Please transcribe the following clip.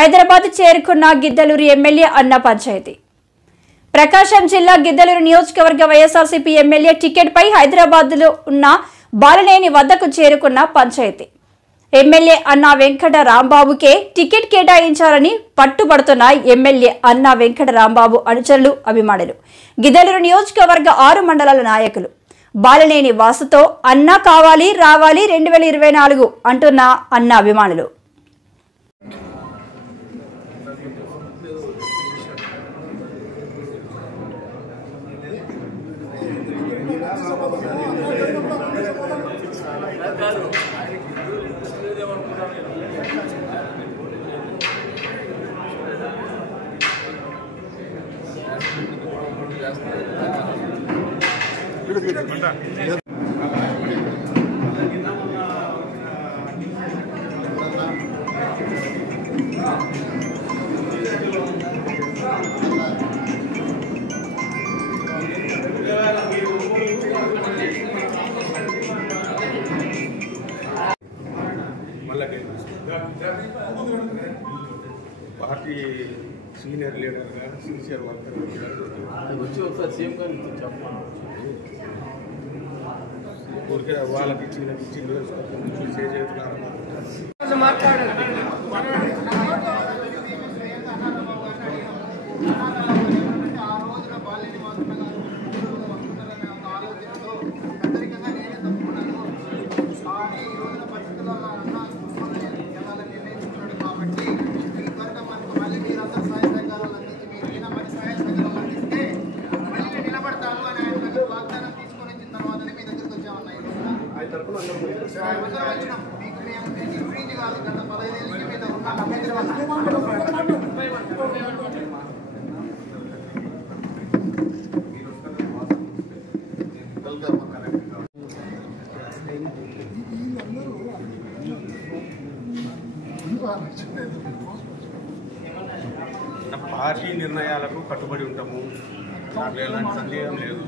హైదరాబాద్ చేరుకున్న గిద్దలూరు ఎమ్మెల్యే అన్న పంచాయతీ. ప్రకాశం జిల్లా గిద్దలూరు నియోజకవర్గ వైఎస్ఆర్సీపీ ఎమ్మెల్యే టికెట్ పై హైదరాబాద్ లో ఉన్న బాలనేని వద్దకు చేరుకున్న పంచాయతీ. ఎమ్మెల్యే అన్న వెంకట రాంబాబుకే టికెట్ కేటాయించాలని పట్టుబడుతున్న ఎమ్మెల్యే అన్న వెంకట రాంబాబు అనుచరులు, అభిమానులు, గిద్దలూరు నియోజకవర్గ 6 మండలాల నాయకులు బాలనేని వాసుతో అన్న కావాలి రావాలి 2024 అంటున్న అన్న అభిమానులు. పార్టీ సీనియర్ లీడర్గా సిన్సియర్ వర్కర్ వచ్చి ఒకసారి సీఎం గారు ఊరికే వాళ్ళకి ఇచ్చి చేతున్నారు. పార్టీ నిర్ణయాలకు కట్టుబడి ఉంటాము, దాంట్లో ఎలాంటి సందేహం లేదు.